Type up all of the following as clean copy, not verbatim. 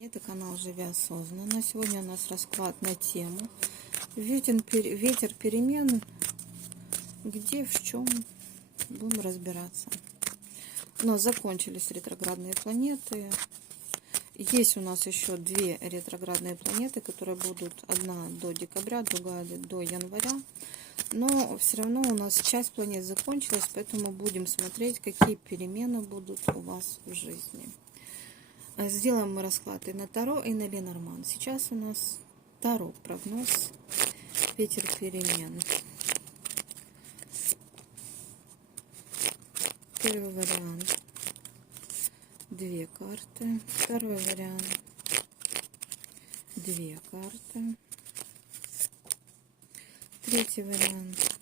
Это канал «Живи осознанно». Сегодня у нас расклад на тему ветер перемен. Где, в чем, будем разбираться. У нас закончились ретроградные планеты. Есть у нас еще две ретроградные планеты, которые будут, одна до декабря, другая до января. Но все равно у нас часть планет закончилась, поэтому будем смотреть, какие перемены будут у вас в жизни. Сделаем мы расклад и на Таро, и на Ленорман. Сейчас у нас Таро, прогноз, ветер перемен. Первый вариант. Две карты. Второй вариант. Две карты. Третий вариант.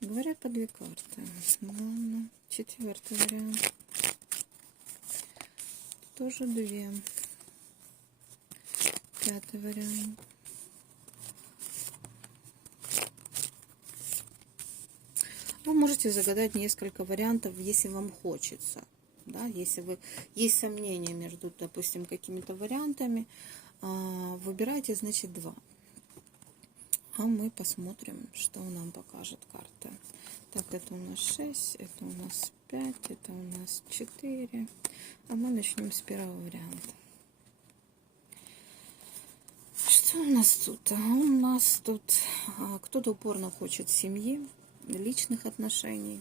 Говорят по две карты. Ладно. Четвертый вариант. Тоже две. Пятый вариант. Вы можете загадать несколько вариантов, если вам хочется. Да? Если вы есть сомнения между, допустим, какими-то вариантами, выбирайте, значит, два. А мы посмотрим, что нам покажет карта. Так, это у нас 6, это у нас 5, это у нас 4. А мы начнем с первого варианта. Что у нас тут? У нас тут кто-то упорно хочет семьи, личных отношений.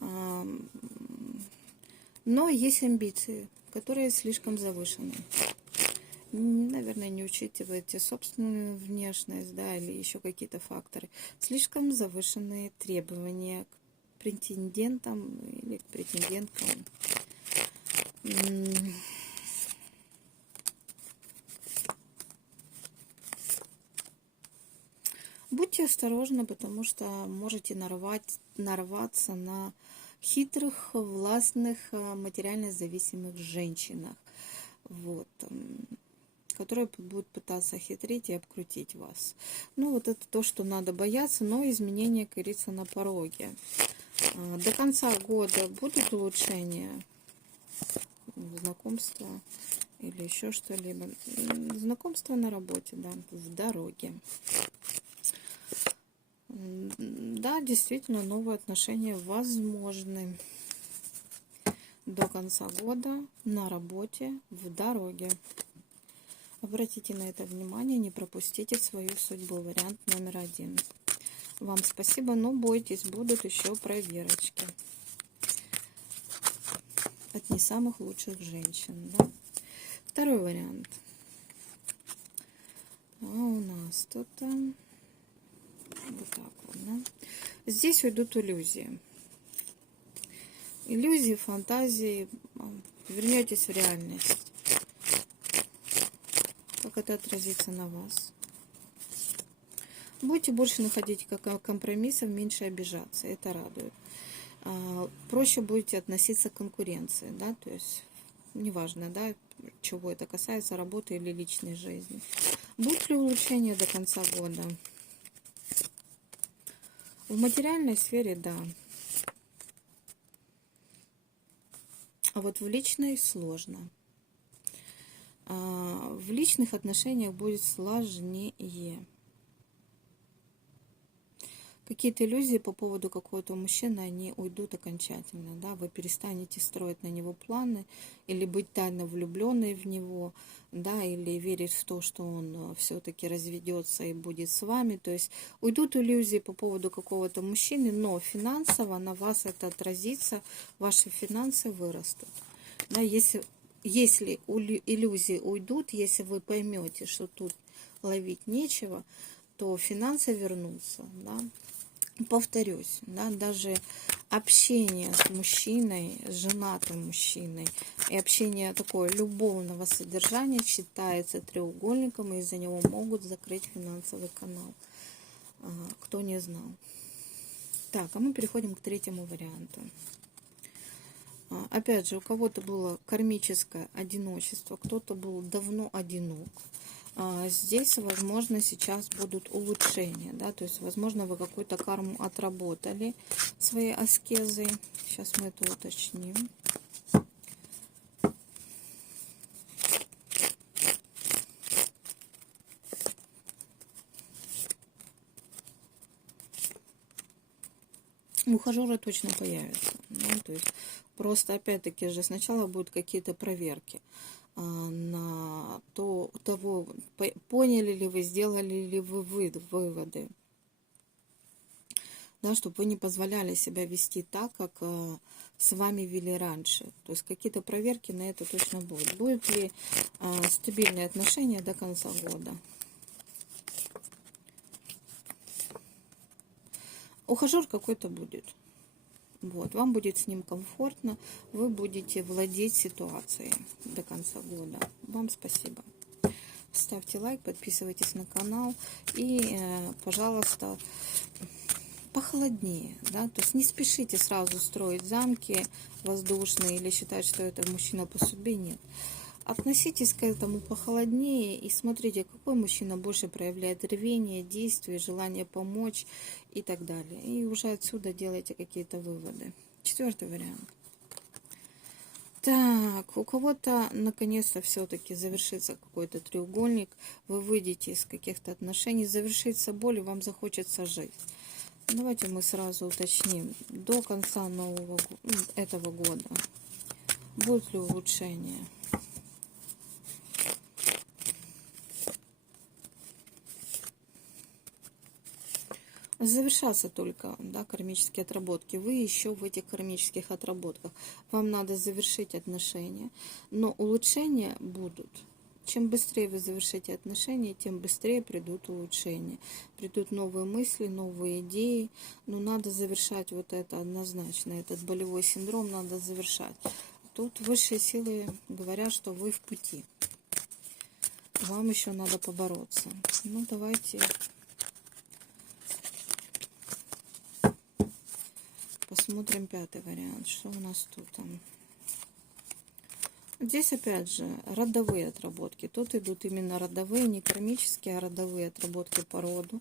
Но есть амбиции, которые слишком завышены. Наверное, не учитываете собственную внешность, да, или еще какие-то факторы. Слишком завышенные требования к претендентам или к претенденткам. Будьте осторожны, потому что можете нарваться на хитрых, властных, материально зависимых женщинах, вот, которые будут пытаться хитрить и обкрутить вас. Ну, вот это то, что надо бояться, но изменения, как говорится, на пороге. До конца года будут улучшения, знакомства или еще что-либо. Знакомство на работе, да, в дороге. Да, действительно, новые отношения возможны до конца года на работе, в дороге. Обратите на это внимание, не пропустите свою судьбу. Вариант номер 1. Вам спасибо, но бойтесь, будут еще проверочки от не самых лучших женщин. Да? Второй вариант. А у нас тут вот так вот, да? Здесь уйдут иллюзии. Иллюзии, фантазии. Вернетесь в реальность. Как это отразится на вас? Будете больше находить компромиссов, меньше обижаться. Это радует. Проще будете относиться к конкуренции, да, то есть неважно, да, чего это касается, работы или личной жизни. Будут ли улучшения до конца года? В материальной сфере, да. А вот в личной сложно. В личных отношениях будет сложнее. Какие-то иллюзии по поводу какого-то мужчины, они уйдут окончательно. Да? Вы перестанете строить на него планы, или быть тайно влюбленной в него, да, или верить в то, что он все-таки разведется и будет с вами. То есть уйдут иллюзии по поводу какого-то мужчины, но финансово на вас это отразится, ваши финансы вырастут. Да? Если иллюзии уйдут, если вы поймете, что тут ловить нечего, то финансы вернутся. Да? Повторюсь, да, даже общение с мужчиной, с женатым мужчиной, и общение такое любовного содержания считается треугольником, и из-за него могут закрыть финансовый канал. Кто не знал. Так, а мы переходим к третьему варианту. Опять же, у кого-то было кармическое одиночество, кто-то был давно одинок. Здесь, возможно, сейчас будут улучшения, да, то есть, возможно, вы какую-то карму отработали, свои аскезы. Сейчас мы это уточним. ухажеры точно появятся. Да? То есть просто опять-таки же сначала будут какие-то проверки на того, поняли ли вы, сделали ли вы выводы. Да, чтобы вы не позволяли себя вести так, как с вами вели раньше. То есть какие-то проверки на это точно будут. Будут ли стабильные отношения до конца года? Ухажер какой-то будет. Вот, вам будет с ним комфортно, вы будете владеть ситуацией до конца года. Вам спасибо. Ставьте лайк, подписывайтесь на канал и, пожалуйста, похолоднее, да, то есть не спешите сразу строить замки воздушные или считать, что это мужчина по судьбе, нет. Относитесь к этому похолоднее и смотрите, какой мужчина больше проявляет рвение, действие, желание помочь и так далее. И уже отсюда делайте какие-то выводы. 4-й вариант. Так, у кого-то наконец-то все-таки завершится какой-то треугольник, вы выйдете из каких-то отношений, завершится боль, и вам захочется жить. Давайте мы сразу уточним, до конца этого года будут ли улучшения. Завершаться только, да, кармические отработки. Вы еще в этих кармических отработках. Вам надо завершить отношения, но улучшения будут. Чем быстрее вы завершите отношения, тем быстрее придут улучшения. Придут новые мысли, новые идеи. Но надо завершать вот это однозначно. Этот болевой синдром надо завершать. Тут высшие силы говорят, что вы в пути. Вам еще надо побороться. Ну, давайте посмотрим 5-й вариант. Что у нас тут там? Здесь опять же родовые отработки. Тут идут именно родовые, не кармические, а родовые отработки по роду.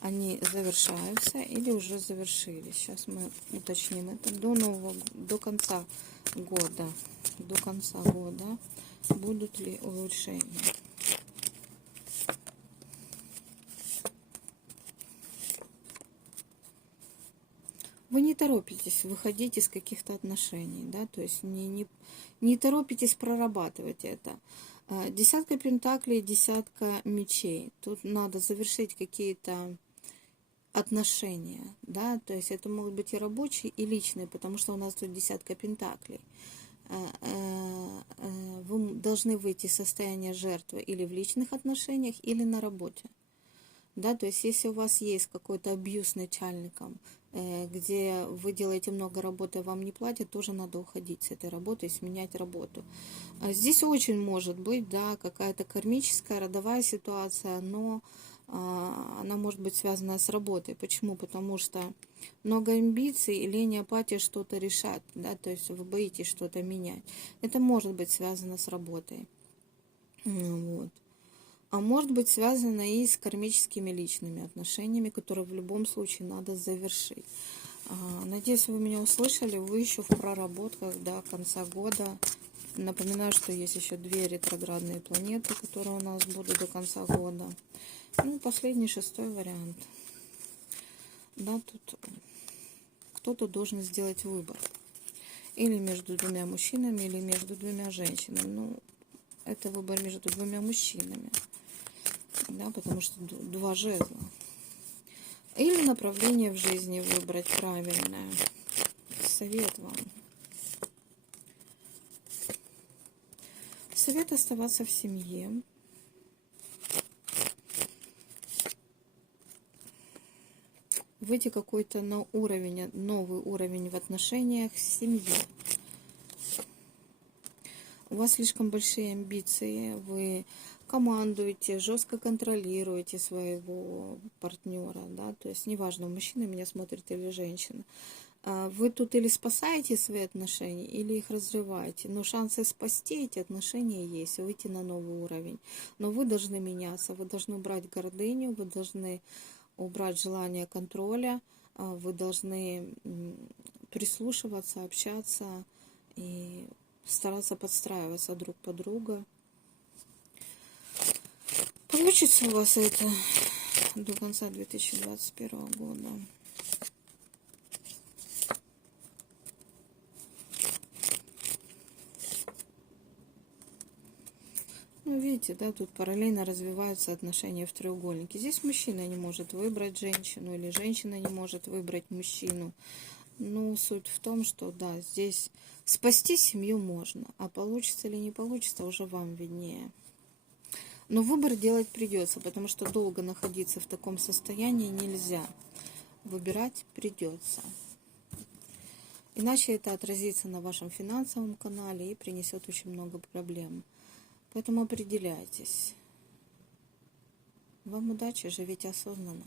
Они завершаются или уже завершились. Сейчас мы уточним это. До конца года. До конца года будут ли улучшения? Вы не торопитесь выходить из каких-то отношений, да, то есть не торопитесь прорабатывать это. 10 пентаклей, 10 мечей. Тут надо завершить какие-то отношения, да, то есть это могут быть и рабочие, и личные, потому что у нас тут 10 пентаклей. Вы должны выйти из состояния жертвы или в личных отношениях, или на работе. Да, то есть если у вас есть какой-то абьюз с начальником, где вы делаете много работы, а вам не платят, тоже надо уходить с этой работы и сменять работу. Здесь очень может быть, да, какая-то кармическая, родовая ситуация, но она может быть связана с работой. Почему? Потому что много амбиций и лень, апатия что-то решать, да, то есть вы боитесь что-то менять. Это может быть связано с работой. Вот. А может быть связано и с кармическими личными отношениями, которые в любом случае надо завершить. Надеюсь, вы меня услышали. Вы еще в проработках до конца года. Напоминаю, что есть еще 2 ретроградные планеты, которые у нас будут до конца года. Ну, последний, 6-й вариант. Да, тут кто-то должен сделать выбор. Или между 2 мужчинами, или между 2 женщинами. Ну, это выбор между 2 мужчинами. Да, потому что 2 жезла. Или направление в жизни выбрать правильное. Совет вам. Совет оставаться в семье. Выйти какой-то на уровень, новый уровень в отношениях с семьей. У вас слишком большие амбиции, вы командуете, жестко контролируете своего партнера, да, то есть неважно, мужчина меня смотрит или женщина. Вы тут или спасаете свои отношения, или их разрываете, но шансы спасти эти отношения есть, выйти на новый уровень. Но вы должны меняться, вы должны убрать гордыню, вы должны убрать желание контроля, вы должны прислушиваться, общаться и стараться подстраиваться друг под друга. Получится у вас это до конца 2021 года. Ну, видите, да, тут параллельно развиваются отношения в треугольнике. Здесь мужчина не может выбрать женщину, или женщина не может выбрать мужчину. Ну, суть в том, что, да, здесь спасти семью можно, а получится или не получится, уже вам виднее. Но выбор делать придется, потому что долго находиться в таком состоянии нельзя. Выбирать придется. Иначе это отразится на вашем финансовом канале и принесет очень много проблем. Поэтому определяйтесь. Вам удачи, живите осознанно.